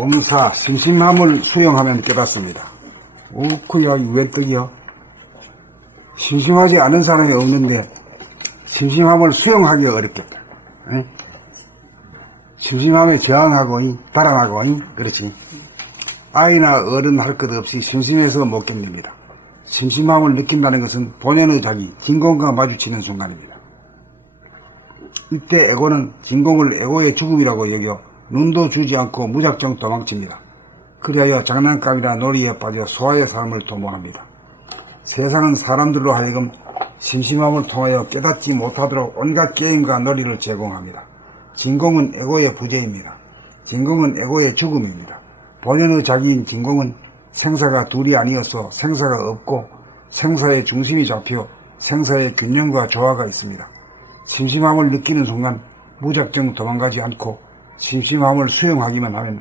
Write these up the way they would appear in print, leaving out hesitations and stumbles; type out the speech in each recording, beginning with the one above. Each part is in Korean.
범사 심심함을 수용하면 깨닫습니다. 우쿠야, 왜 떡이요? 심심하지 않은 사람이 없는데 심심함을 수용하기가 어렵겠다. 에? 심심함에 저항하고 달아나고 그렇지. 아이나 어른 할 것 없이 심심해서 못 견딥니다. 심심함을 느낀다는 것은 본연의 자기, 진공과 마주치는 순간입니다. 이때 에고는 진공을 에고의 죽음이라고 여겨 눈도 주지 않고 무작정 도망칩니다. 그리하여 장난감이나 놀이에 빠져 소화의 삶을 도모합니다. 세상은 사람들로 하여금 심심함을 통하여 깨닫지 못하도록 온갖 게임과 놀이를 제공합니다. 진공은 에고의 부재입니다. 진공은 에고의 죽음입니다. 본연의 자기인 진공은 생사가 둘이 아니어서 생사가 없고 생사의 중심이 잡혀 생사의 균형과 조화가 있습니다. 심심함을 느끼는 순간 무작정 도망가지 않고 심심함을 수용하기만 하면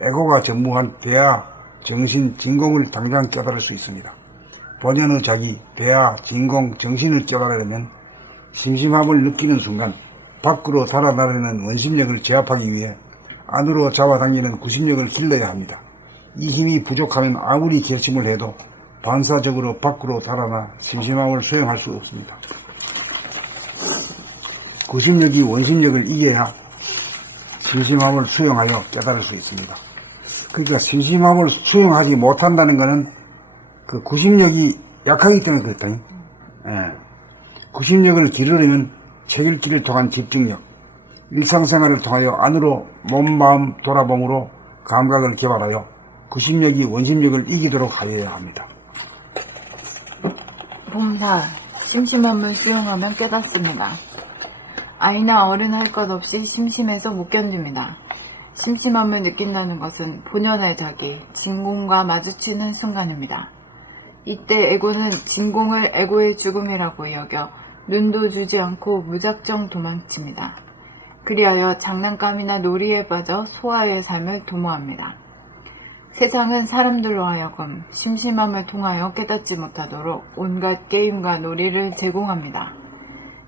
에고가 전무한 대하, 정신, 진공을 당장 깨달을 수 있습니다. 본연의 자기, 대하, 진공, 정신을 깨달으려면 심심함을 느끼는 순간 밖으로 달아나려는 원심력을 제압하기 위해 안으로 잡아당기는 구심력을 길러야 합니다. 이 힘이 부족하면 아무리 결심을 해도 반사적으로 밖으로 달아나 심심함을 수용할 수 없습니다. 구심력이 원심력을 이겨야 심심함을 수용하여 깨달을 수 있습니다. 그러니까 심심함을 수용하지 못한다는 것은 그 구심력이 약하기 때문에 그렇다. 구심력을 기르려면 책 읽기를 통한 집중력, 일상생활을 통하여 안으로 몸, 마음 돌아봄으로 감각을 개발하여 구심력이 원심력을 이기도록 하여야 합니다. 범사, 심심함을 수용하면 깨닫습니다. 아이나 어른 할 것 없이 심심해서 못 견딥니다. 심심함을 느낀다는 것은 본연의 자기, 진공과 마주치는 순간입니다. 이때 에고는 진공을 에고의 죽음이라고 여겨 눈도 주지 않고 무작정 도망칩니다. 그리하여 장난감이나 놀이에 빠져 소아의 삶을 도모합니다. 세상은 사람들로 하여금 심심함을 통하여 깨닫지 못하도록 온갖 게임과 놀이를 제공합니다.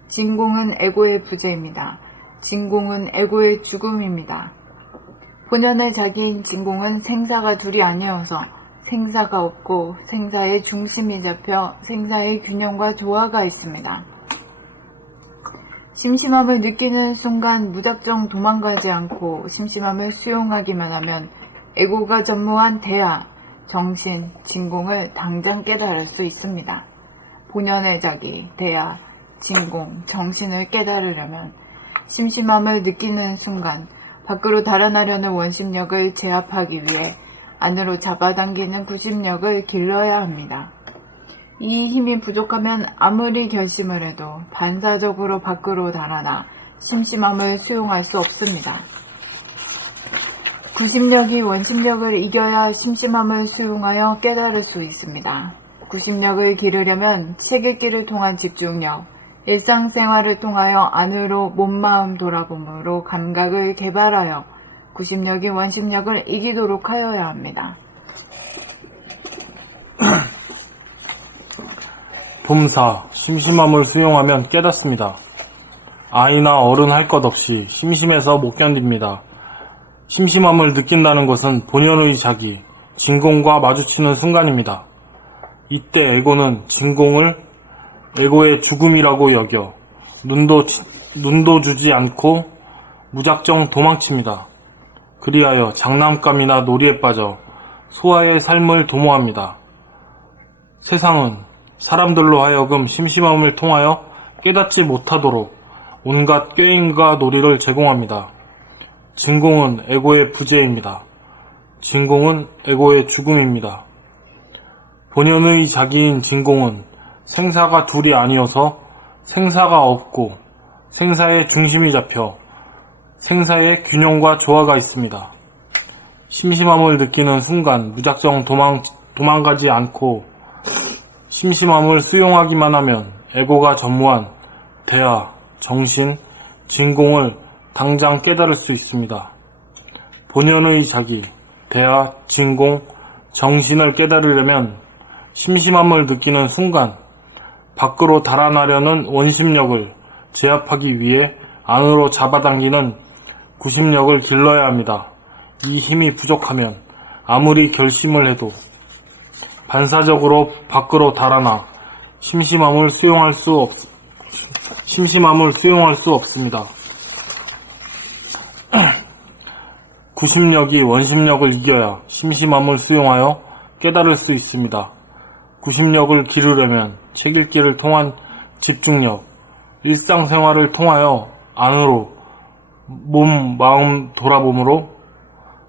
진공은 에고의 부재입니다. 진공은 에고의 죽음입니다. 본연의 자기인 진공은 생사가 둘이 아니어서 생사가 없고 생사의 중심이 잡혀 생사의 균형과 조화가 있습니다. 심심함을 느끼는 순간 무작정 도망가지 않고 심심함을 수용하기만 하면 에고가 전무한 대하, 정신, 진공을 당장 깨달을 수 있습니다. 본연의 자기, 대하, 진공, 정신을 깨달으려면 심심함을 느끼는 순간 밖으로 달아나려는 원심력을 제압하기 위해 안으로 잡아당기는 구심력을 길러야 합니다. 이 힘이 부족하면 아무리 결심을 해도 반사적으로 밖으로 달아나 심심함을 수용할 수 없습니다. 구심력이 원심력을 이겨야 심심함을 수용하여 깨달을 수 있습니다. 구심력을 기르려면 책 읽기를 통한 집중력, 일상생활을 통하여 안으로 몸, 마음 돌아봄으로 감각을 개발하여 구심력이 원심력을 이기도록 하여야 합니다. 범사, 심심함을 수용하면 깨닫습니다. 아이나 어른 할 것 없이 심심해서 못 견딥니다. 심심함을 느낀다는 것은 본연의 자기, 진공과 마주치는 순간입니다. 이때 에고는 진공을 에고의 죽음이라고 여겨 눈도 주지 않고 무작정 도망칩니다. 그리하여 장난감이나 놀이에 빠져 소아의 삶을 도모합니다. 세상은 사람들로 하여금 심심함을 통하여 깨닫지 못하도록 온갖 게임과 놀이를 제공합니다. 진공은 에고의 부재입니다. 진공은 에고의 죽음입니다. 본연의 자기인 진공은 생사가 둘이 아니어서 생사가 없고 생사의 중심이 잡혀 생사의 균형과 조화가 있습니다. 심심함을 느끼는 순간 무작정 도망가지 않고 심심함을 수용하기만 하면 에고가 전무한 대하, 정신, 진공을 당장 깨달을 수 있습니다. 본연의 자기, 대하, 진공, 정신을 깨달으려면 심심함을 느끼는 순간 밖으로 달아나려는 원심력을 제압하기 위해 안으로 잡아당기는 구심력을 길러야 합니다. 이 힘이 부족하면 아무리 결심을 해도 반사적으로 밖으로 달아나 심심함을 수용할 수 없습니다. 구심력이 원심력을 이겨야 심심함을 수용하여 깨달을 수 있습니다. 구심력을 기르려면 책 읽기를 통한 집중력, 일상생활을 통하여 안으로 몸, 마음 돌아봄으로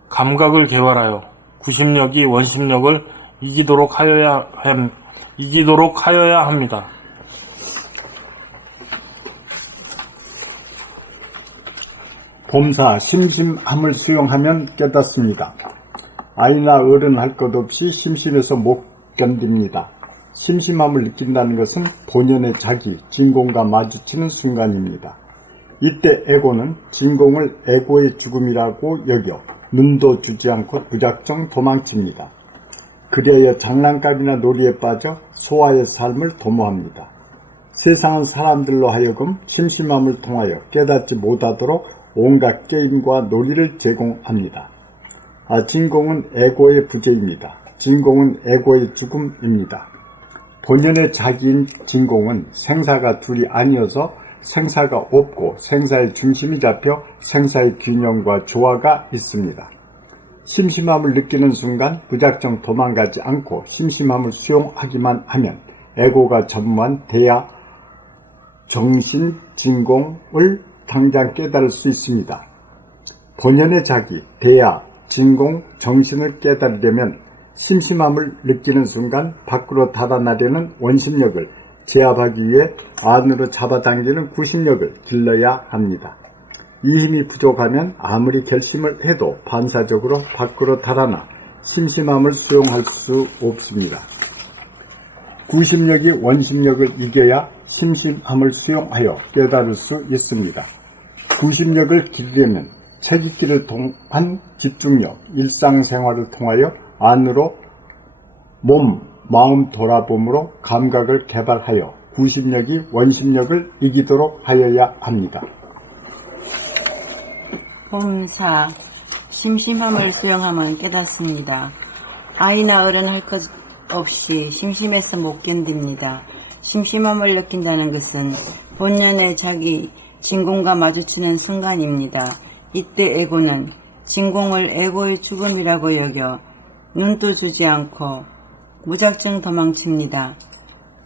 감각을 개발하여 구심력이 원심력을 이기도록 하여야 합니다. 봄사 심심함을 수용하면 깨닫습니다. 아이나 어른 할 것 없이 심심해서 못 견딥니다. 심심함을 느낀다는 것은 본연의 자기, 진공과 마주치는 순간입니다. 이때 에고는 진공을 에고의 죽음이라고 여겨 눈도 주지 않고 무작정 도망칩니다. 그리하여 장난감이나 놀이에 빠져 소화의 삶을 도모합니다. 세상은 사람들로 하여금 심심함을 통하여 깨닫지 못하도록 온갖 게임과 놀이를 제공합니다. 진공은 에고의 부재입니다. 진공은 에고의 죽음입니다. 본연의 자기인 진공은 생사가 둘이 아니어서 생사가 없고 생사의 중심이 잡혀 생사의 균형과 조화가 있습니다. 심심함을 느끼는 순간 무작정 도망가지 않고 심심함을 수용하기만 하면 에고가 전무한 대야 정신 진공을 당장 깨달을 수 있습니다. 본연의 자기, 대야, 진공, 정신을 깨달으려면 심심함을 느끼는 순간 밖으로 달아나려는 원심력을 제압하기 위해 안으로 잡아당기는 구심력을 길러야 합니다. 이 힘이 부족하면 아무리 결심을 해도 반사적으로 밖으로 달아나 심심함을 수용할 수 없습니다. 구심력이 원심력을 이겨야 심심함을 수용하여 깨달을 수 있습니다. 구심력을 기르려면 책 읽기를 통한 집중력, 일상생활을 통하여 안으로 몸, 마음 돌아봄으로 감각을 개발하여 구심력이 원심력을 이기도록 하여야 합니다. 봄사 심심함을 수용하면 깨닫습니다. 아이나 어른 할 것 없이 심심해서 못 견딥니다. 심심함을 느낀다는 것은 본연의 자기 진공과 마주치는 순간입니다. 이때 에고는 진공을 에고의 죽음이라고 여겨 눈도 주지 않고 무작정 도망칩니다.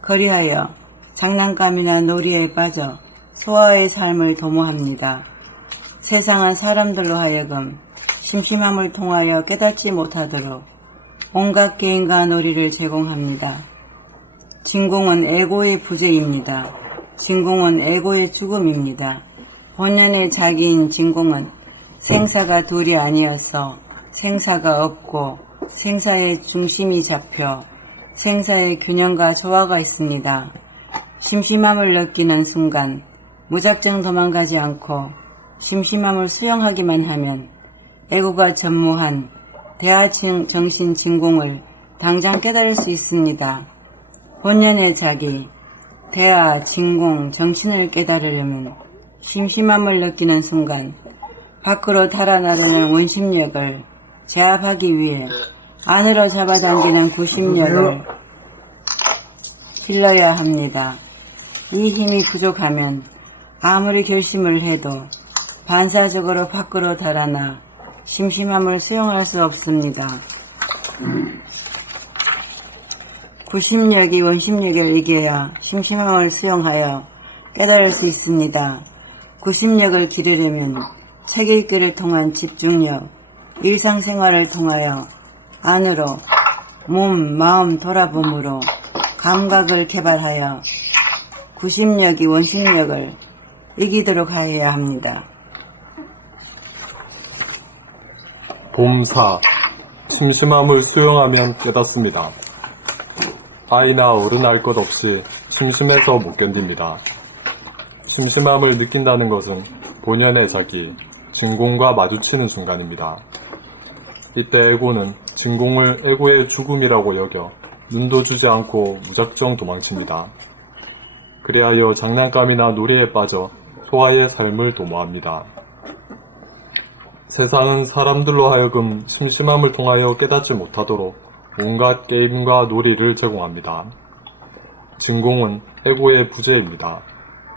그리하여 장난감이나 놀이에 빠져 소화의 삶을 도모합니다. 세상은 사람들로 하여금 심심함을 통하여 깨닫지 못하도록 온갖 게임과 놀이를 제공합니다. 진공은 에고의 부재입니다. 진공은 에고의 죽음입니다. 본연의 자기인 진공은 생사가 둘이 아니어서 생사가 없고 생사의 중심이 잡혀 생사의 균형과 조화가 있습니다. 심심함을 느끼는 순간 무작정 도망가지 않고 심심함을 수용하기만 하면 에고가 전무한 대하정신 진공을 당장 깨달을 수 있습니다. 본연의 자기, 대하, 진공, 정신을 깨달으려면 심심함을 느끼는 순간 밖으로 달아나려는 원심력을 제압하기 위해 안으로 잡아당기는 구심력을 길러야 합니다. 이 힘이 부족하면 아무리 결심을 해도 반사적으로 밖으로 달아나 심심함을 수용할 수 없습니다. 구심력이 원심력을 이겨야 심심함을 수용하여 깨달을 수 있습니다. 구심력을 기르려면 책 읽기를 통한 집중력, 일상생활을 통하여 안으로 몸, 마음 돌아봄으로 감각을 개발하여 구심력이 원심력을 이기도록 하여야 합니다. 봄사 심심함을 수용하면 깨닫습니다. 아이나 어른 할 것 없이 심심해서 못 견딥니다. 심심함을 느낀다는 것은 본연의 자기, 진공과 마주치는 순간입니다. 이때 에고는 진공을 에고의 죽음이라고 여겨 눈도 주지 않고 무작정 도망칩니다. 그리하여 장난감이나 놀이에 빠져 소화의 삶을 도모합니다. 세상은 사람들로 하여금 심심함을 통하여 깨닫지 못하도록 온갖 게임과 놀이를 제공합니다. 진공은 에고의 부재입니다.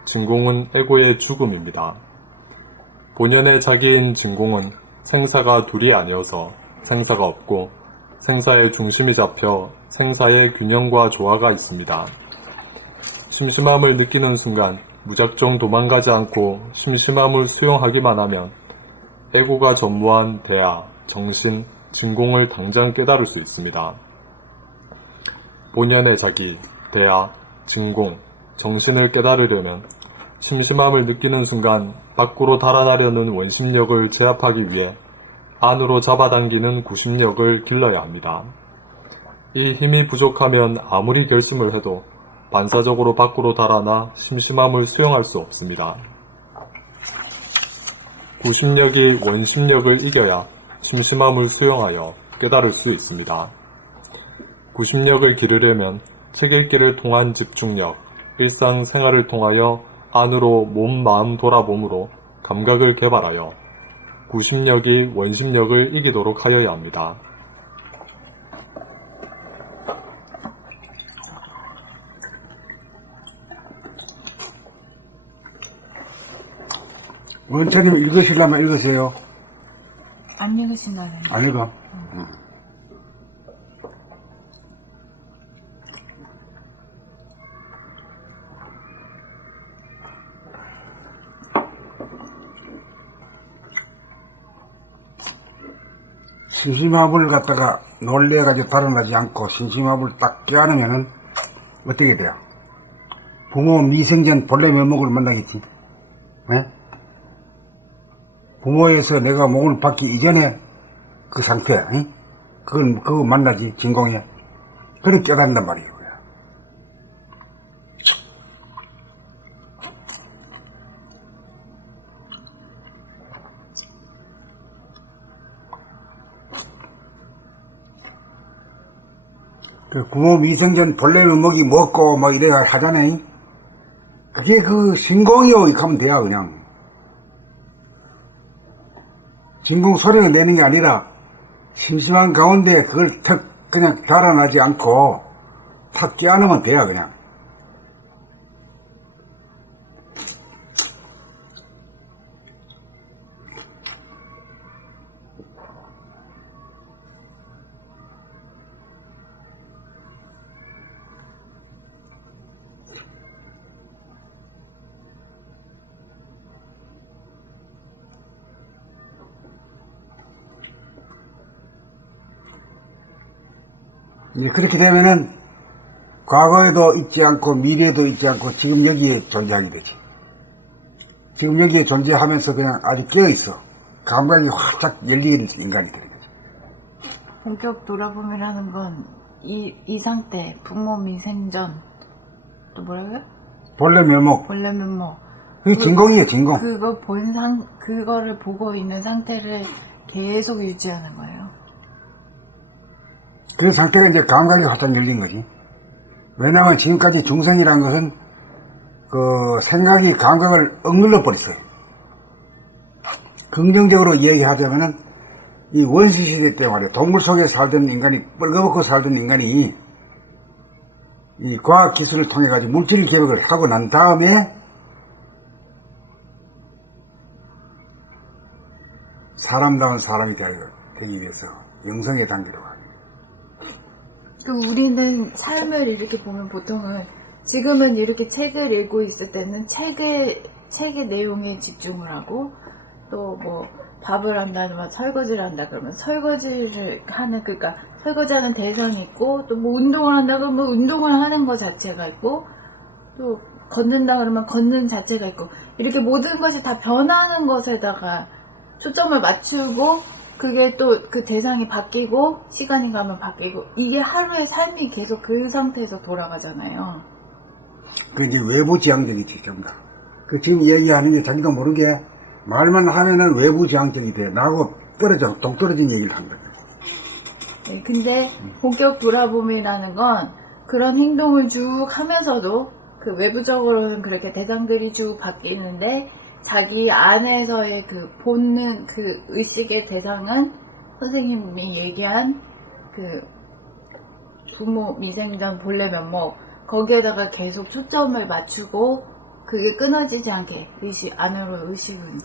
진공은 에고의 죽음입니다. 본연의 자기인 진공은 생사가 둘이 아니어서 생사가 없고 생사의 중심이 잡혀 생사의 균형과 조화가 있습니다. 심심함을 느끼는 순간 무작정 도망가지 않고 심심함을 수용하기만 하면 에고가 전무한 대하, 정신, 진공을 당장 깨달을 수 있습니다. 본연의 자기, 대하, 진공, 정신을 깨달으려면 심심함을 느끼는 순간 밖으로 달아나려는 원심력을 제압하기 위해 안으로 잡아당기는 구심력을 길러야 합니다. 이 힘이 부족하면 아무리 결심을 해도 반사적으로 밖으로 달아나 심심함을 수용할 수 없습니다. 구심력이 원심력을 이겨야 심심함을 수용하여 깨달을 수 있습니다. 구심력을 기르려면 책 읽기를 통한 집중력, 일상생활을 통하여 안으로 몸, 마음 돌아봄으로 감각을 개발하여 구심력이 원심력을 이기도록 하여야 합니다. 원처님 읽으시려면 읽으세요. 안 읽으신다는. 안 읽어. 심심함을 갖다가 놀래가지고 달아나지 않고 심심함을 딱 껴안으면은 어떻게 돼요? 부모 미생전 본래 면목을 만나겠지. 네? 부모에서 내가 몸을 받기 이전에 그 상태, 응? 그거 만나지, 진공에. 그걸 깨닫는단 말이에요. 그 부모 미생전 본래 면목이 먹고 막 이래 하잖아요. 그게 그 신공이요, 이렇게 하면 돼요, 그냥. 진공 소리를 내는 게 아니라 심심한 가운데 그걸 턱 그냥 달아나지 않고 탁 껴안으면 돼요, 그냥. 이제 그렇게 되면은 과거에도 있지 않고 미래에도 있지 않고 지금 여기에 존재하게 되지. 지금 여기에 존재하면서 그냥 아주 깨어있어. 감각이 활짝 열리는 인간이 되는 거지. 본격 돌아봄이라는 건 이 상태, 부모 미생전, 또 뭐라고요? 본래 면목. 본래 면목. 그게 진공이에요, 진공. 그거를 보고 있는 상태를 계속 유지하는 거예요. 그런 상태가 이제 감각이 활짝 열린 거지. 왜냐하면 지금까지 중생이라는 것은 그 생각이 감각을 억눌러 버렸어요. 긍정적으로 얘기하자면은 이 원시시대 때 말이야, 동물 속에 살던 인간이, 뻘거벗고 살던 인간이 이 과학기술을 통해 가지고 물질 개혁을 하고 난 다음에 사람다운 사람이 되기 위해서 영성의 단계로 가요. 우리는 삶을 이렇게 보면 보통은 지금은 이렇게 책을 읽고 있을 때는 책의 내용에 집중을 하고 또 뭐 밥을 한다든가 설거지를 한다 그러면 설거지를 하는, 그러니까 설거지하는 대상이 있고 또 뭐 운동을 한다 그러면 운동을 하는 것 자체가 있고 또 걷는다 그러면 걷는 자체가 있고 이렇게 모든 것이 다 변하는 것에다가 초점을 맞추고 그게 또 그 대상이 바뀌고 시간이 가면 바뀌고 이게 하루의 삶이 계속 그 상태에서 돌아가잖아요. 그 이제 외부 지향적이지, 전부 다. 그 지금 얘기하는 게 자기도 모르게 말만 하면은 외부 지향적이 돼. 나하고 동떨어진 얘기를 한 거야. 네, 근데 본격 돌아봄이라는 건 그런 행동을 쭉 하면서도 그 외부적으로는 그렇게 대상들이 쭉 바뀌는데 자기 안에서의 그 본능, 그 의식의 대상은 선생님이 얘기한 그 부모, 미생전, 본래 면목, 거기에다가 계속 초점을 맞추고 그게 끊어지지 않게 안으로 의식은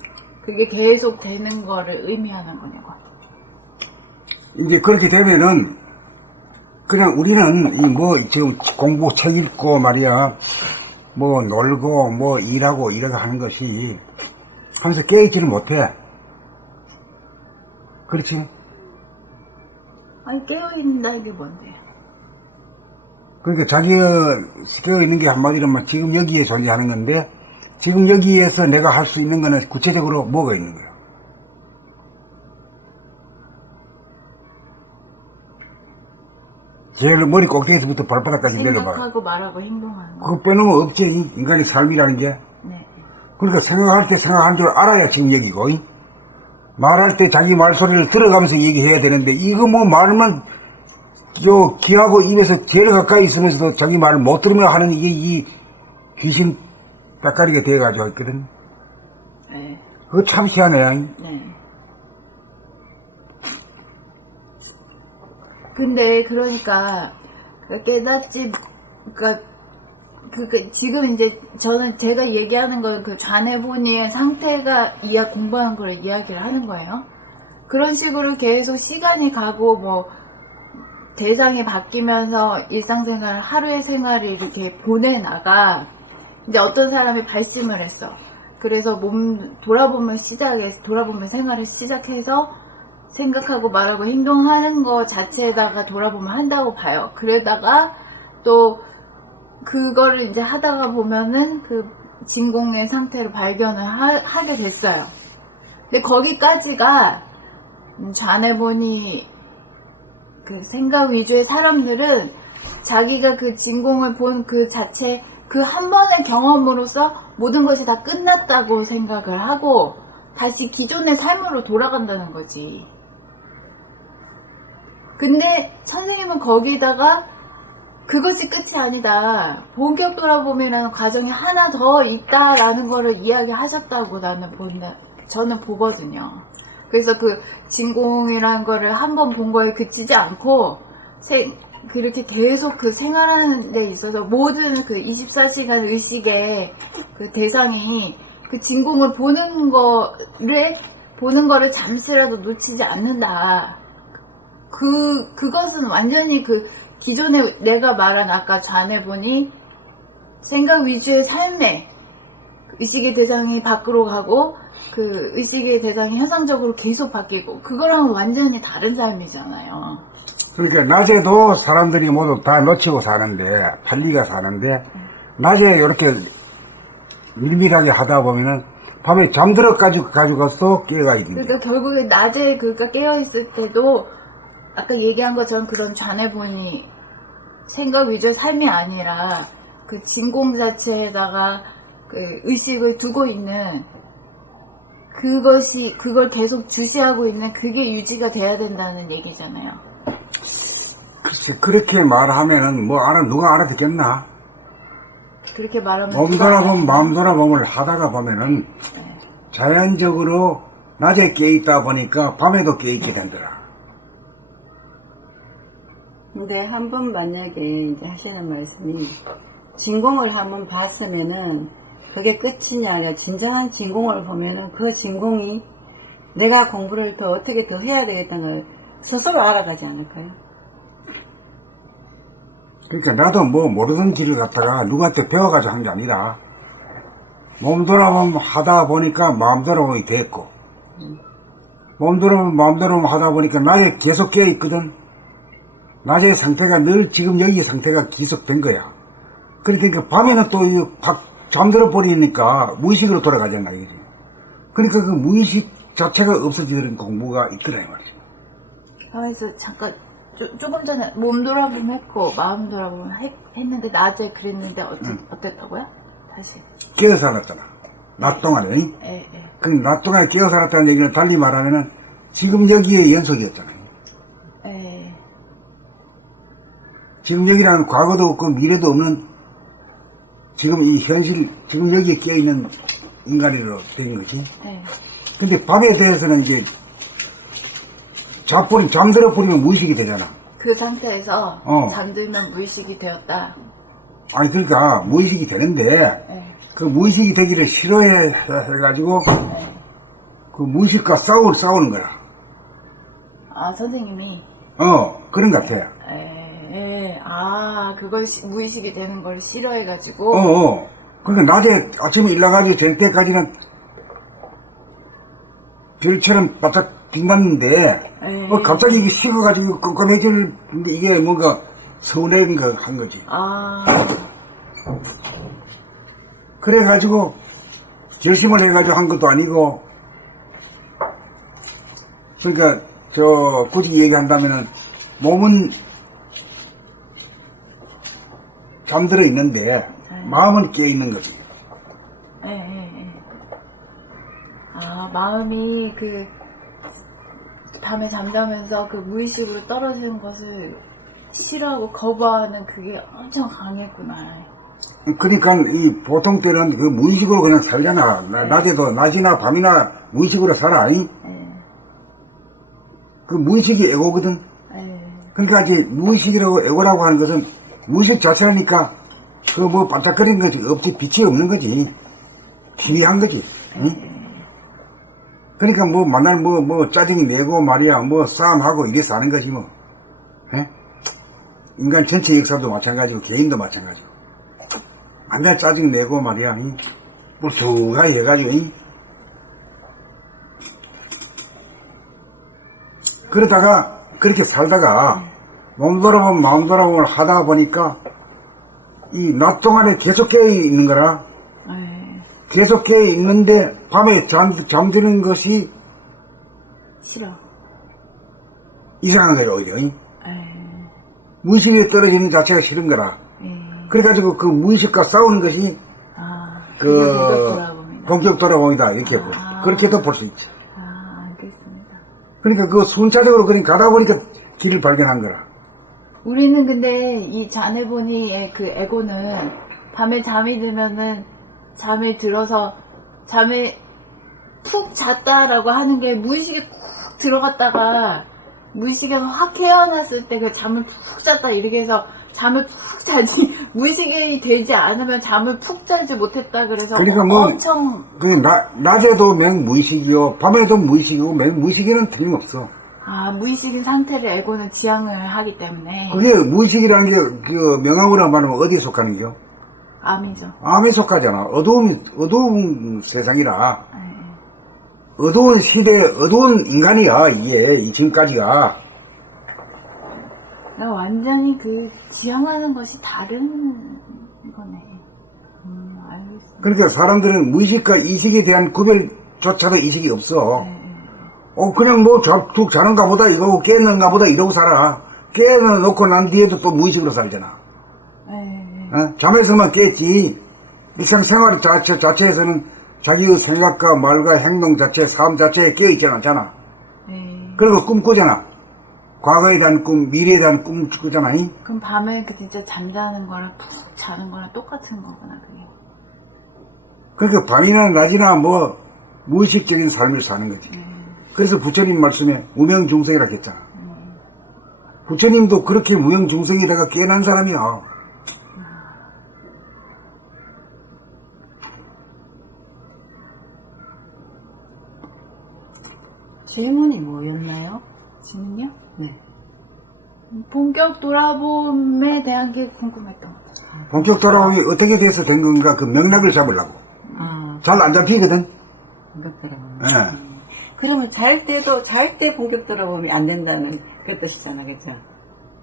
그게 계속 되는 거를 의미하는 거냐고. 이제 그렇게 되면은 그냥 우리는 이 뭐 지금 공부 책 읽고 말이야 뭐 놀고 뭐 일하고 이러고 하는 것이 하면서 깨있지를 못해. 그렇지? 아니 깨어있는다 이게 뭔데요? 그러니까 자기가 깨어있는 게 한마디로 말 지금 여기에 존재하는 건데 지금 여기에서 내가 할 수 있는 거는 구체적으로 뭐가 있는 거야? 제일 머리 꼭대기에서부터 발바닥까지 내려봐. 생각하고 말하고 행동하는 거. 그거 빼놓으면 없지. 인간의 삶이라는 게. 네. 그러니까 생각할 때 생각한 줄 알아야 지금 여기고. 말할 때 자기 말소리를 들어가면서 얘기해야 되는데 이거 뭐 말만 귀하고 입에서 제일 가까이 있으면서도 자기 말을 못 들으면 하는 이게 이 귀신 닭가리가 돼가지고 있거든. 네. 그거 참 희한해. 네. 근데 그러니까 깨닫지 그러니까 지금 이제 저는 제가 얘기하는 건 그 좌뇌본의 상태가 공부하는 걸 이야기를 하는 거예요. 그런 식으로 계속 시간이 가고 뭐 대상이 바뀌면서 일상생활 하루의 생활을 이렇게 보내나가 이제 어떤 사람이 발심을 했어. 그래서 돌아보면 생활을 시작해서 생각하고 말하고 행동하는 거 자체에다가 돌아보면 한다고 봐요. 그러다가 또 그거를 이제 하다가 보면은 그 진공의 상태를 발견을 하게 됐어요. 근데 거기까지가 좌뇌본이 그 생각 위주의 사람들은 자기가 그 진공을 본 그 자체 그 한 번의 경험으로서 모든 것이 다 끝났다고 생각을 하고 다시 기존의 삶으로 돌아간다는 거지. 근데 선생님은 거기다가 그것이 끝이 아니다. 본격 돌아봄이라는 과정이 하나 더 있다라는 거를 이야기하셨다고 저는 보거든요. 그래서 그 진공이라는 거를 한 번 본 거에 그치지 않고 그렇게 계속 그 생활하는 데 있어서 모든 그 24시간 의식의 그 대상이 그 진공을 보는 거를 잠시라도 놓치지 않는다. 그것은 완전히 그 기존에 내가 말한 아까 좌뇌본이 생각 위주의 삶에 의식의 대상이 밖으로 가고 그 의식의 대상이 현상적으로 계속 바뀌고 그거랑은 완전히 다른 삶이잖아요. 그러니까 낮에도 사람들이 모두 다 놓치고 사는데 팔리가 사는데 낮에 이렇게 밀밀하게 하다 보면은 밤에 잠들어 가지고서 깨가 있는 거예요. 그러니까 결국에 낮에 깨어 있을 때도 아까 얘기한 것처럼 그런 좌뇌본이 생각 위주의 삶이 아니라 그 진공 자체에다가 그 의식을 두고 있는 그걸 계속 주시하고 있는 그게 유지가 돼야 된다는 얘기잖아요. 글쎄, 그렇게 말하면은 누가 알아듣겠나? 그렇게 말하면 몸 돌아보면 마음 돌아보면 하다가 보면은 자연적으로 낮에 깨있다 보니까 밤에도 깨있게 된더라. 근데 한 번 만약에 이제 하시는 말씀이 진공을 한번 봤으면은 그게 끝이냐 아니라 진정한 진공을 보면은 그 진공이 내가 공부를 어떻게 더 해야 되겠다는 걸 스스로 알아가지 않을까요? 그러니까 나도 모르던 길을 갖다가 누구한테 배워가지고 한 게 아니라 몸 돌아보면 하다 보니까 마음 돌아보면 됐고 몸 돌아보면 마음 돌아보면 하다 보니까 낮에 계속 깨어있거든. 낮의 상태가 늘 지금 여기 상태가 계속된 거야. 그러니까 밤에는 또 잠들어 버리니까 무의식으로 돌아가잖아. 이거지. 그러니까 그 무의식 자체가 없어지는 공부가 있더라 이 말이야. 가만있어 잠깐 조금 전에 몸 돌아보면 했고 마음 돌아보면 했는데 낮에 그랬는데 어땠다고요? 다시 깨어 살았잖아. 낮 동안에. 예. 그 낮 동안에 깨어 살았다는 얘기는 달리 말하면은 지금 여기에 연속이었잖아요. 예. 지금 여기라는 과거도 없고 미래도 없는 지금 이 현실, 지금 여기에 깨어있는 인간으로 된 거지. 네. 근데 밤에 대해서는 이제 잠들어 버리면 무의식이 되잖아. 그 상태에서 어. 잠들면 무의식이 되었다. 아니, 그러니까 무의식이 되는데, 네. 그 무의식이 되기를 싫어해 해가지고, 그 무의식과 싸우는 거야. 아, 선생님이. 그런 것 같아. 그걸 무의식이 되는 걸 싫어해가지고. 그러니까 낮에 아침에 일어나가지고 될 때까지는 별처럼 바짝 빛났는데, 갑자기 이게 식어가지고 깜깜해질, 이게 뭔가 서운한 거 한 거지. 그래가지고, 결심을 해가지고 한 것도 아니고, 그러니까, 굳이 얘기한다면은, 몸은 잠들어 있는데, 마음은 깨어 있는 거지. 마음이 밤에 잠자면서 그 무의식으로 떨어지는 것을 싫어하고 거부하는 그게 엄청 강했구나. 그러니까 이 보통 때는 그 무의식으로 그냥 살잖아. 낮에도 낮이나 밤이나 무의식으로 살아. 그 무의식이 에고거든. 그러니까 이제 무의식이라고 에고라고 하는 것은 무의식 자체라니까 그 뭐 반짝거리는 거지. 없지, 빛이 없는 거지. 희미한 거지. 응? 그러니까 뭐 만날 뭐 짜증 내고 말이야 뭐 싸움하고 이래서 하는 거지 뭐. 에? 인간 전체 역사도 마찬가지고 개인도 마찬가지고. 맨날 짜증 내고 말이야 뭐 수가 해가지고 그러다가 그렇게 살다가 몸 돌아보면 마음 돌아보면 하다 보니까 이 낮 동안에 계속 깨어 있는 거라. 계속 깨어 있는데 밤에 잠드는 것이 싫어. 이상한 거예요 오히려. 무의식에 떨어지는 자체가 싫은 거라. 그래가지고 그 무의식과 싸우는 것이 본격 돌아봄이다 이렇게 그렇게도 볼 수 있죠. 알겠습니다. 그러니까 그 순차적으로 그냥 가다 보니까 길을 발견한 거라. 우리는 근데 이 자네보니의 그 에고는 밤에 잠이 들면은 잠에 들어서 잠에 푹 잤다라고 하는 게 무의식에 푹 들어갔다가 무의식에서 확 깨어났을 때 그 잠을 푹 잤다 이렇게 해서 잠을 푹 자지 무의식이 되지 않으면 잠을 푹 자지 못했다 그래서 그러니까 뭐 엄청 낮에도 맹무의식이요 밤에도 무의식이고 맹무의식에는 틀림없어. 무의식인 상태를 에고는 지향을 하기 때문에 그게 무의식이라는 게 그 명함으로 말하면 어디에 속하는 거죠? 암이죠. 암에 속하잖아. 어두운 세상이라. 어두운 시대, 어두운 인간이야, 이게, 지금까지가. 완전히 그 지향하는 것이 다른 거네. 알겠습니다. 그러니까 사람들은 무의식과 이식에 대한 구별조차도 이식이 없어. 그냥 뭐 툭 자는가 보다 이거고 깨는가 보다 이러고 살아. 깨놓고 난 뒤에도 또 무의식으로 살잖아. 잠에서만 깼지. 일상생활 자체에서는 자기의 생각과 말과 행동 자체, 삶 자체에 깨어있지 않잖아. 그리고 꿈꾸잖아. 과거에 대한 꿈, 미래에 대한 꿈을 꾸잖아. 그럼 밤에 그 진짜 잠자는 거랑 푹 자는 거랑 똑같은 거구나, 그게. 그러니까 밤이나 낮이나 뭐 무의식적인 삶을 사는 거지. 그래서 부처님 말씀에 무명중생이라고 했잖아. 부처님도 그렇게 무명중생에다가 깨어난 사람이야. 질문이 뭐였나요? 지금요? 네. 본격 돌아봄에 대한 게 궁금했던 것 같아요. 본격 돌아옴이 어떻게 돼서 된 건가 그 맥락을 잡으려고. 잘 안 잡히거든. 본격 돌아봄. 예. 그러면 잘 때 본격 돌아봄이 안 된다는 그 뜻이잖아, 그죠?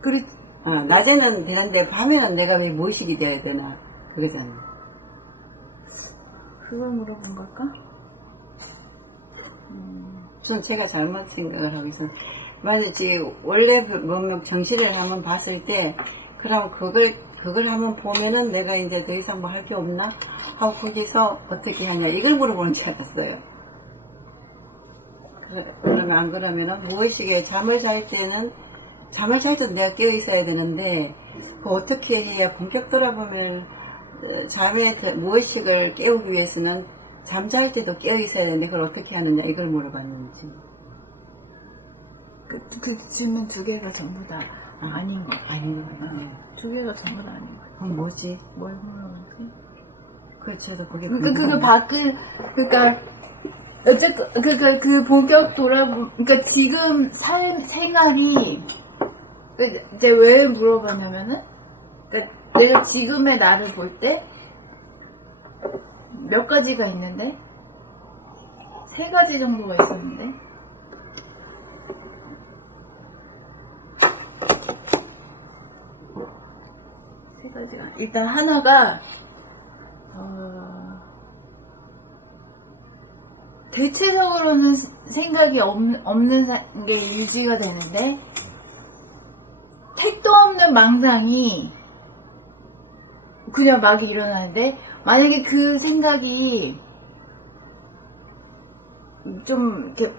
그래, 낮에는 되는데 밤에는 내가 왜 무의식이 되어야 되나 그거잖아. 그걸 물어본 걸까? 전 제가 잘못 생각을 하고 있어요. 만약에 원래 문명 정시를 한번 봤을 때 그럼 그걸 한번 보면은 내가 이제 더 이상 뭐 할 게 없나 하고 거기서 어떻게 하냐 이걸 물어보는 줄 알았어요. 그러면 안 그러면은 무의식에 잠을 잘 때는 내가 깨어 있어야 되는데 그 어떻게 해야 본격 돌아보면 잠에 무의식을 깨우기 위해서는 잠잘 때도 깨어 있어야 되는데 그걸 어떻게 하느냐 이걸 물어봤는지. 그 질문 두 개가 전부 다 아닌 거. 아닌 것 같아요. 두 개가 전부 다 아닌 거. 그럼 뭐지? 뭘 물어봤지? 그 저도 그게 그러니까 어쨌든 그 본격 그러니까 지금 생활이 이제 왜 물어봤냐면은 그러니까 내가 지금의 나를 볼 때 몇 가지가 있는데 3가지 정도가 있었는데 세 가지가 일단 하나가 대체적으로는 생각이 없는 게 유지가 되는데 택도 없는 망상이 그냥 막 일어나는데 만약에 그 생각이 좀 이렇게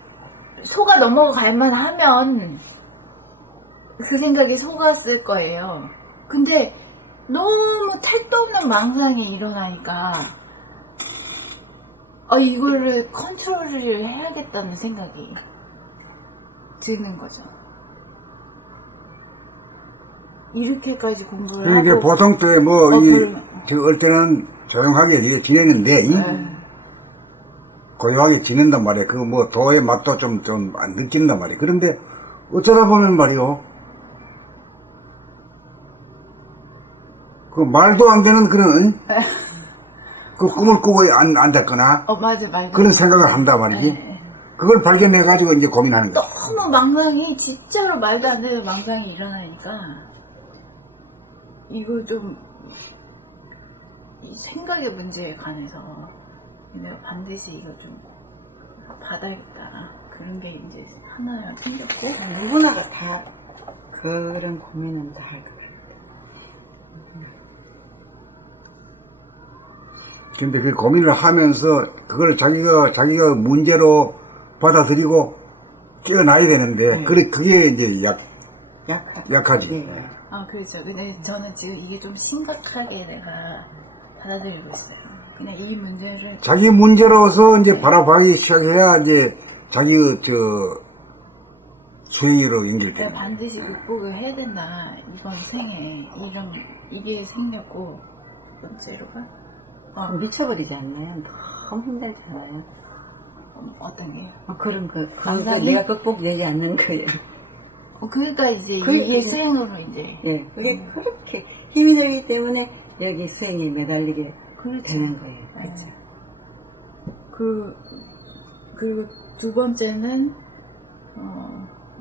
속아 넘어갈 만하면 그 생각이 속았을 거예요. 근데 너무 택도 없는 망상이 일어나니까 이거를 컨트롤을 해야겠다는 생각이 드는 거죠. 이렇게까지 공부를 이게 하고 보통 때 어을 때는 조용하게 이렇게 지내는데 고요하게 지낸단 말이에요. 그 도의 맛도 좀 안 느낀단 말이에요. 그런데 어쩌다 보면 말이요. 그 말도 안 되는 그런 그 꿈을 꾸고 앉았거나 맞아. 그런 생각을 한단 말이지. 그걸 발견해가지고 이제 고민하는 거야. 너무 망상이 진짜로 말도 안 되는 망상이 일어나니까 이거 좀 이 생각의 문제에 관해서 내가 반드시 이거 좀 받아야겠다 그런 게 이제 하나 생겼고 누구나가 다 그런 고민은 다 할 거예요. 근데 그 고민을 하면서 그걸 자기가 문제로 받아들이고 깨어나야 되는데 그게 이제 약하지. 예. 그렇죠. 근데 저는 지금 이게 좀 심각하게 내가 받아들이고 있어요. 그냥 이 문제를 자기 문제로서 이제 바라보기 시작해야 이제 자기 수행으로 연결돼. 내가 반드시 극복을 해야 된다. 이번 생에 이게 생겼고 두 번째로가 미쳐버리지 않나요? 너무 힘들잖아요. 어떤 게요? 그런 망상이? 내가 극복되지 않는 거예요. 그러니까 이제 그게 이게 수행으로 이제 예, 그게 그렇게 힘이 들기 때문에 여기 수행에 매달리게 되는 거예요. 그렇죠. 그리고 두 번째는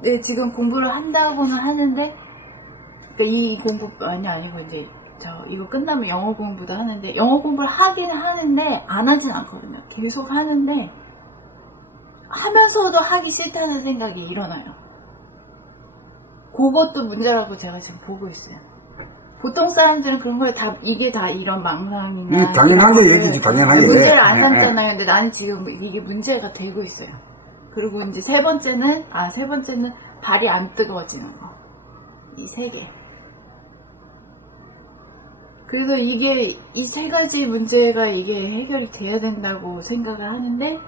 네, 지금 공부를 한다고는 하는데 그러니까 이 공부만이 아니고 이제 이거 끝나면 영어 공부도 하는데 영어 공부를 하긴 하는데 안 하진 않거든요. 계속 하는데 하면서도 하기 싫다는 생각이 일어나요. 그것도 문제라고 제가 지금 보고 있어요. 보통 사람들은 그런 걸 이게 다 이런 망상이나 당연한 거 얘기지, 당연하게. 문제를 안 삼잖아요. 근데 나는 지금 이게 문제가 되고 있어요. 그리고 이제 세 번째는 발이 안 뜨거워지는 거. 이 3개. 그래서 이 3가지 문제가 이게 해결이 돼야 된다고 생각을 하는데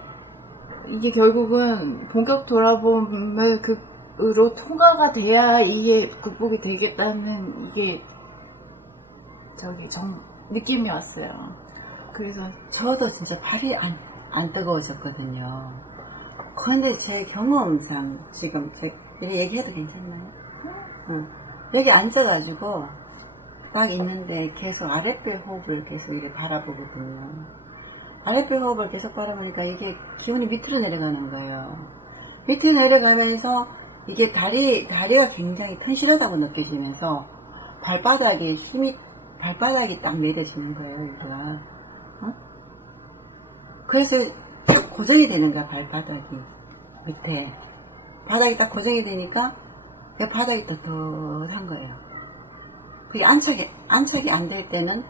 이게 결국은 본격 돌아봄을 으로 통과가 돼야 이게 극복이 되겠다는 이게 느낌이 왔어요. 그래서 저도 진짜 발이 안 뜨거워졌거든요. 그런데 제 경험상 지금 이렇게 얘기해도 괜찮나요? 여기 앉아가지고 딱 있는데 계속 아랫배 호흡을 계속 이렇게 바라보거든요. 아랫배 호흡을 계속 바라보니까 이게 기운이 밑으로 내려가는 거예요. 밑으로 내려가면서 이게 다리가 굉장히 튼실하다고 느껴지면서 발바닥이 딱 내려지는 거예요, 여기가. 그래서 딱 고정이 되는 거야, 발바닥이. 밑에. 바닥이 딱 고정이 되니까, 바닥이 떳떳한 거예요. 그게 안착이 안 될 때는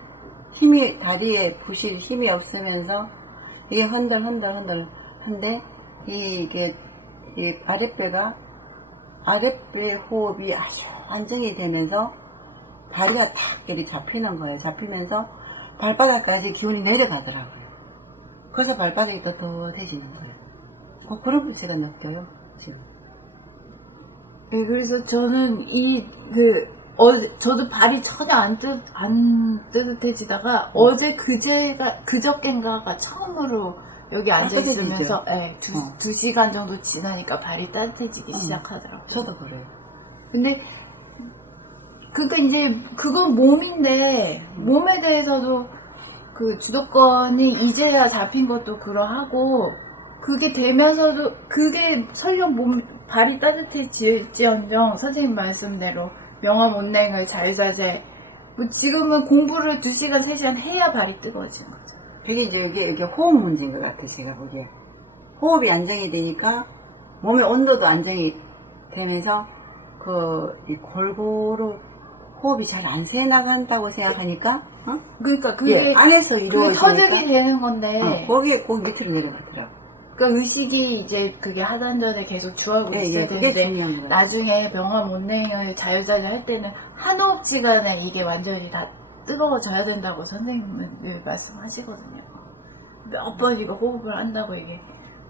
다리에 부실 힘이 없으면서, 이게 한데, 이게 아랫배 호흡이 아주 안정이 되면서 다리가 탁 이렇게 잡히는 거예요. 잡히면서 발바닥까지 기운이 내려가더라고요. 그래서 발바닥이 떳떳해지는 거예요. 그런 걸 제가 느껴요, 지금. 네, 그래서 저는 저도 발이 전혀 안 뜨뜻해지다가 어제 그저께인가가 처음으로 여기 앉아있으면서 두 시간 정도 지나니까 발이 따뜻해지기 시작하더라고요. 저도 그래요. 근데 그러니까 이제 그건 몸인데 몸에 대해서도 그 주도권이 이제야 잡힌 것도 그러하고 그게 되면서도 그게 설령 발이 따뜻해질지언정 선생님 말씀대로 명암 온냉을 자유자재 뭐 지금은 공부를 2시간 3시간 해야 발이 뜨거워지는 거죠. 그게 이제 이게 호흡 문제인 것 같아요, 제가 보기에. 호흡이 안정이 되니까 몸의 온도도 안정이 되면서 이 골고루 호흡이 잘 안 새 나간다고 생각하니까, 그러니까 그게 안에서 그게 이루어지니까 터득이 되는 건데 거기에 꼭 밑으로 내려가더라고. 그러니까 의식이 이제 그게 하단전에 계속 주하고 있어야 그게 되는데 중요한 거예요. 나중에 명암 온냉을 자유자재 할 때는 한 호흡지간에 이게 완전히 다 뜨거워져야 된다고 선생님은 늘 말씀하시거든요. 몇 번 이거 호흡을 한다고 이게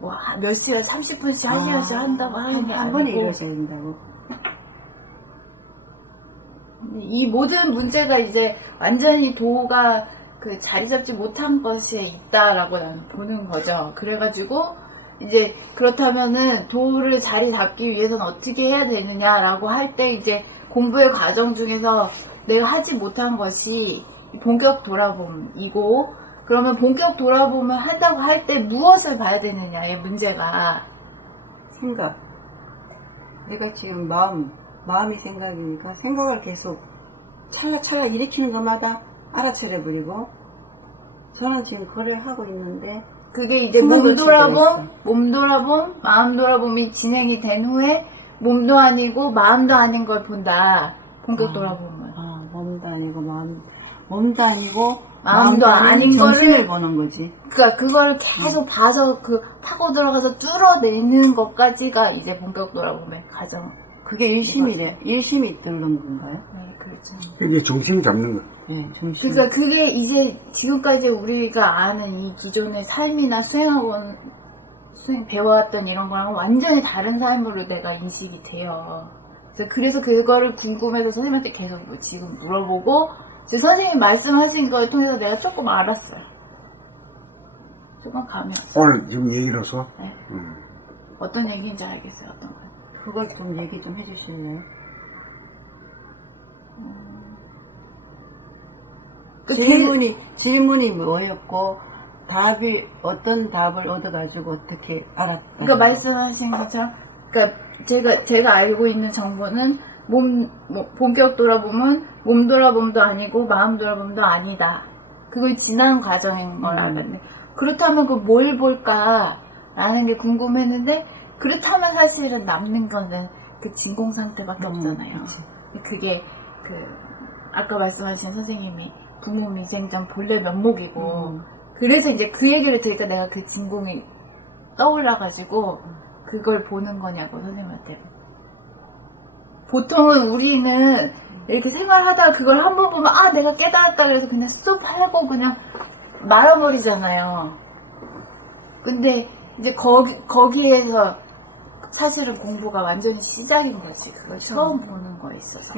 뭐 몇 시간 30분씩 1시간씩 한다고 하는 게 한 번에 아니고 이루어져야 된다고. 이 모든 문제가 이제 완전히 도가 그 자리 잡지 못한 것에 있다라고 나는 보는 거죠. 그래가지고 이제 그렇다면은 도를 자리 잡기 위해서는 어떻게 해야 되느냐라고 할 때 이제 공부의 과정 중에서 내가 하지 못한 것이 본격 돌아봄이고 그러면 본격 돌아봄을 한다고 할 때 무엇을 봐야 되느냐의 문제가 생각. 내가 지금 마음이 생각이니까 생각을 계속 찰나찰나 일으키는 것마다 알아차려버리고 저는 지금 그걸 하고 있는데 그게 이제 생각을 몸 돌아봄, 마음 돌아봄이 진행이 된 후에 몸도 아니고 마음도 아닌 걸 본다. 본격 돌아봄은. 몸도 아니고 몸도 아니고 마음도 아닌 정신을 거를 보는 거지. 그러니까 그거를 계속 봐서 파고 들어가서 뚫어내는 것까지가 이제 본격 돌아봄의 과정. 그게 일심이 뚫는 건가요? 네, 그렇죠. 이게 중심 잡는 거예요. 네, 중심. 그러니까 그게 이제 지금까지 우리가 아는 이 기존의 삶이나 배워왔던 이런 거랑 완전히 다른 삶으로 내가 인식이 돼요. 그래서 그거를 궁금해서 선생님한테 계속 지금 물어보고 지금 선생님 말씀하신 걸 통해서 내가 조금 알았어요. 조금 감이 왔어요. 오늘 지금 얘기로서 네. 어떤 얘기인지 알겠어요. 어떤 거. 그걸 좀 얘기 좀 해주실래요? 그 질문이 뭐였고 어떤 답을 얻어가지고 어떻게 알았다. 그러니까 말씀하신 것처럼, 그러니까 제가 알고 있는 정보는 본격 돌아보면 몸 돌아봄도 아니고 마음 돌아봄도 아니다. 그걸 지난 과정인 걸 알았는데 그렇다면 그 뭘 볼까라는 게 궁금했는데 그렇다면 사실은 남는 거는 그 진공 상태밖에 없잖아요. 그치. 그게 아까 말씀하신 선생님이 부모 미생전 본래 면목이고 그래서 이제 그 얘기를 들으니까 내가 그 진공이 떠올라가지고 그걸 보는 거냐고 선생님한테. 보통은 우리는 이렇게 생활하다가 그걸 한 번 보면 내가 깨달았다 그래서 그냥 쑥 하고 그냥 말아버리잖아요. 근데 이제 거기에서 사실은 공부가 완전히 시작인 거지. 그걸 처음 보는 거에 있어서.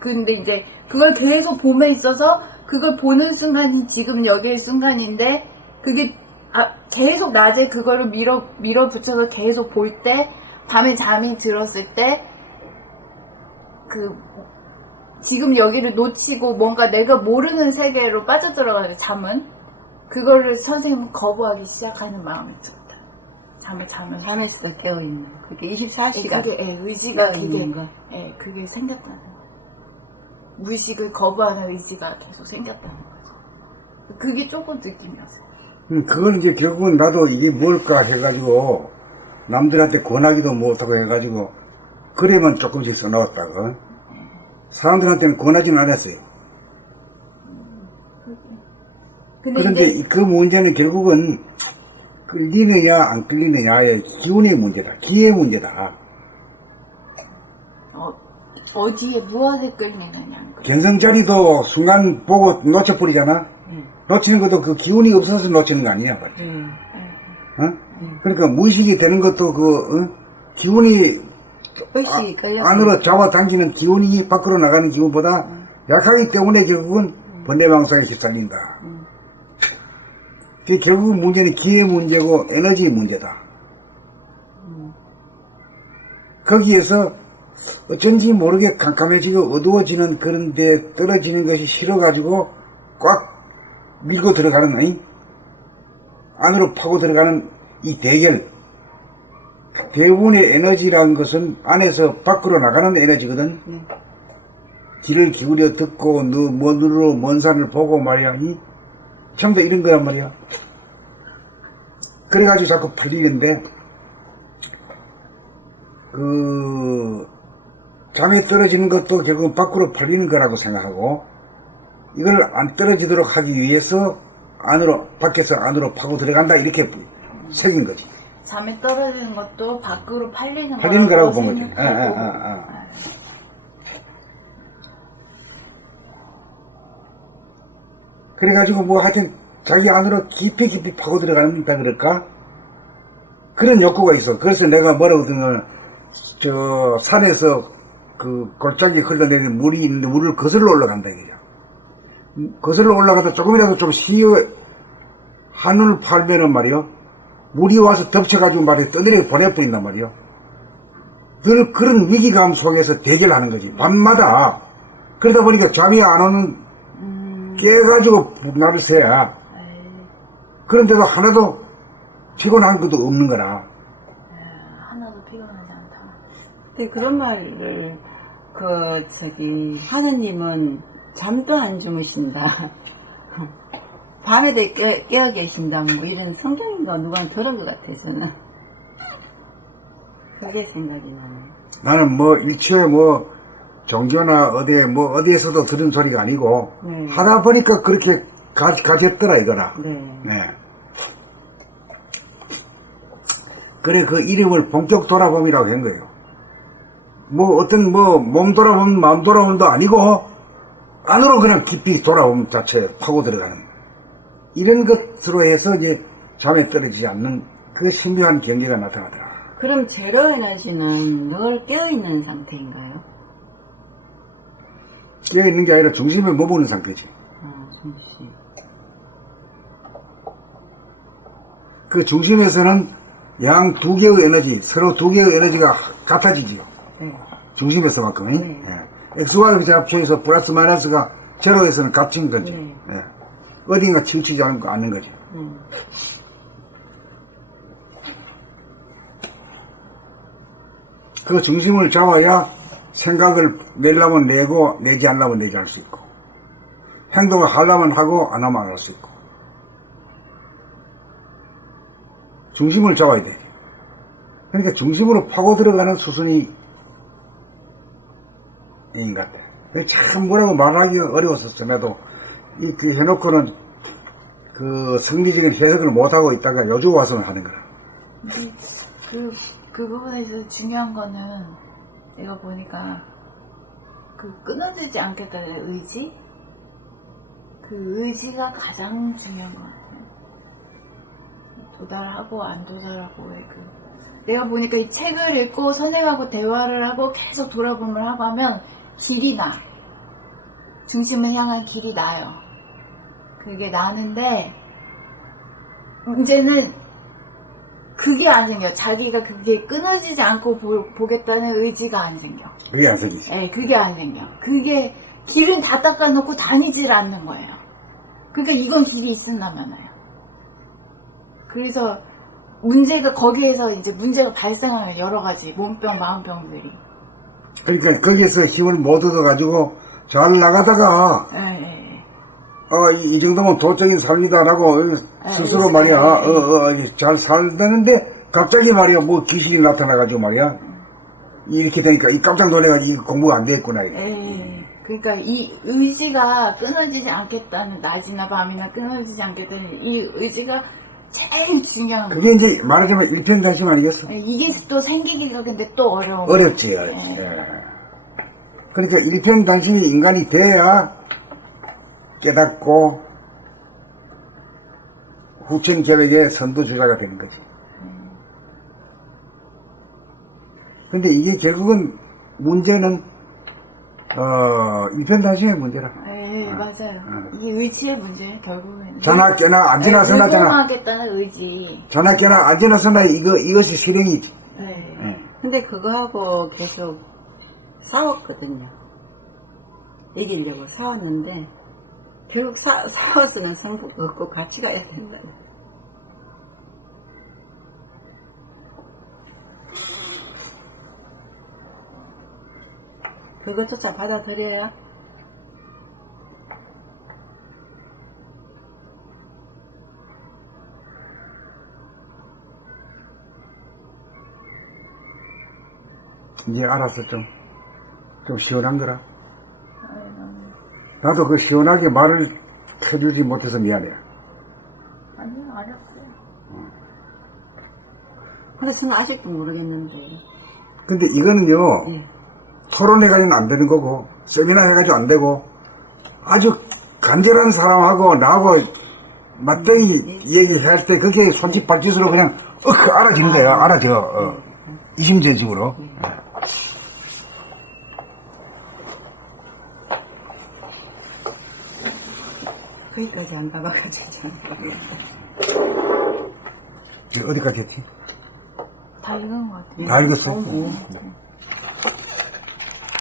근데 이제 그걸 계속 봄에 있어서 그걸 보는 순간이 지금 여기의 순간인데 그게 계속 낮에 그거를 밀어붙여서 계속 볼 때 밤에 잠이 들었을 때 지금 여기를 놓치고 뭔가 내가 모르는 세계로 빠져들어가는 잠은 그거를 선생님은 거부하기 시작하는 마음이 들었다. 잠을 자면서. 잠에서 깨어있는 거. 그게 24시간. 그게 의지가 깨어있는 거. 그게 생겼다는 거예요. 무의식을 거부하는 의지가 계속 생겼다는 거죠. 그게 조금 느낌이었어요. 그거는 이제 결국은 나도 이게 뭘까 해가지고 남들한테 권하기도 못하고 해가지고 그래만 조금씩 써놓았다고. 사람들한테는 권하지는 않았어요. 그런데 그 문제는 결국은 끌리느냐 안 끌리느냐의 기운의 문제다. 기의 문제다. 어디에 무엇에 끌리느냐. 견성자리도 순간 보고 놓쳐버리잖아. 놓치는 것도 그 기운이 없어서 놓치는 거 아니야, 말이야. 어? 그러니까 무의식이 되는 것도 기운이 의식이 끌려. 안으로 잡아당기는 기운이 밖으로 나가는 기운보다 약하기 때문에 결국은 번뇌망상에 휩쓸린다. 결국은 문제는 기의 문제고 에너지의 문제다. 거기에서 어쩐지 모르게 캄캄해지고 어두워지는 그런 데 떨어지는 것이 싫어가지고 꽉 밀고 들어가는 아니? 안으로 파고 들어가는 이 대결. 대부분의 에너지라는 것은 안에서 밖으로 나가는 에너지거든. 귀를 기울여 듣고 눈으로 먼 산을 보고 말이야. 전부 다 이런 거란 말이야. 그래가지고 자꾸 팔리는데 잠에 떨어지는 것도 결국은 밖으로 팔리는 거라고 생각하고 이걸 안 떨어지도록 하기 위해서 밖에서 안으로 파고 들어간다 이렇게 새긴 거지. 잠에 떨어지는 것도 밖으로 팔리는 거라고 본 거지. 그래가지고 뭐 하여튼 자기 안으로 깊이 파고 들어가는다 그럴까? 그런 욕구가 있어. 그래서 내가 뭐라고 듣는 저 산에서 그 골짜기 흘러내리는 물이 있는데 물을 거슬러 올라간다 이거야. 거슬러 올라가서 조금이라도 좀 한눈을 팔면은 말이요. 물이 와서 덮쳐가지고 말이야 떠내려 보내버린단 말이요. 늘 그런 위기감 속에서 대결하는 거지. 밤마다. 그러다 보니까 잠이 안 오는 깨가지고 나를 새야. 그런데도 하나도 피곤한 것도 없는 거라. 하나도 피곤하지 않다. 근데 그런 말을 하느님은 잠도 안 주무신다. 밤에도 깨어 계신다. 뭐 이런 성경인가 누가 들은 것 같아 저는. 그게 생각이 나요. 나는 뭐 일초에 뭐 종교나 어디에서도 들은 소리가 아니고 하다 보니까 그렇게 가졌더라 이거라. 네. 그래 그 이름을 본격 돌아봄이라고 한 거예요. 몸 돌아봄 마음 돌아봄도 아니고 안으로 그냥 깊이 돌아봄 자체 파고 들어가는 이런 것으로 해서 이제 잠에 떨어지지 않는 그 신비한 경계가 나타나더라. 그럼 제로 에너지는 늘 깨어있는 상태인가요? 깨어있는 게 아니라 중심에 머무는 상태지. 중심. 그 중심에서는 양 두 개의 에너지, 서로 두 개의 에너지가 같아지지요. 중심에서만큼. XY를 합쳐서 플러스 마이너스가 제로에서는 값인 거지. 어딘가 치우치지 않는 거지. 그 중심을 잡아야 생각을 내려면 내고 내지 않으면 내지 않을 수 있고 행동을 하려면 하고 안 하면 안 할 수 있고 중심을 잡아야 돼. 그러니까 중심으로 파고 들어가는 수순이 인 것 같아. 참 뭐라고 말하기가 어려웠었어. 나도 그 해놓고는 그 성리적인 해석을 못하고 있다가 요즘 와서는 하는 거라. 그 부분에 있어서 중요한 거는 내가 보니까 그 끊어지지 않겠다는 의지? 그 의지가 가장 중요한 것 같아요. 도달하고 안 도달하고의 내가 보니까 이 책을 읽고 선생하고 대화를 하고 계속 돌아보면 하고 하면 길이 나. 중심을 향한 길이 나요. 그게 나는데 문제는 그게 안 생겨. 자기가 그게 끊어지지 않고 보겠다는 의지가 안 생겨. 그게 안 생기지. 네, 그게 안 생겨. 그게 길은 다 닦아놓고 다니질 않는 거예요. 그러니까 이건 길이 있으려면요. 그래서 문제가 거기에서 이제 문제가 발생하는 여러 가지 몸병, 마음병들이. 그러니까 거기에서 힘을 못 얻어가지고 잘 나가다가 이 정도면 도적인 삶이다라고 스스로 말이야 잘 살다는데 갑자기 말이야 뭐 귀신이 나타나가지고 말이야 이렇게 되니까 깜짝 놀래가지고 공부가 안 되겠구나. 그러니까 이 의지가 끊어지지 않겠다는 낮이나 밤이나 끊어지지 않겠다는 이 의지가 제일 중요한 그게 이제 말하자면 일편단심 아니겠어? 이게 또 생기기가 근데 또 어려워. 어렵지. 그러니까 일편단심이 인간이 돼야 깨닫고 구청 계획의 선두주자가 되는 거지. 근데 이게 결국은 문제는 일편단심의 문제라. 네, 맞아요. 이 의지의 문제, 결국에는. 전화 깨나 안 지나서나 잖아. reform하겠다는 의지. 전화 깨나 안 지나서나 이것이 실행이지. 네. 근데 그거하고 계속 싸웠거든요. 이기려고 싸웠는데 결국 싸워서는 성공 없고 같이 가야 된다. 그것조차 받아들여야 이제 알았어. 좀 시원한 거라. 나도 그 시원하게 말을 해주지 못해서 미안해. 아니요, 알았어요. 근데 저는 아직도 모르겠는데. 근데 이거는요, 예. 토론해가지고는 안 되는 거고, 세미나 해가지고 안 되고, 아주 간절한 사람하고 나하고 맞대이 얘기할 때 그게 손짓 발짓으로 그냥 알아지는 거야. 알아져. 이심제식으로. 거기까지 안 봐봐가지고 저는. 어디까지 했지? 다 읽은 것 같아요. 다 읽었어? 네.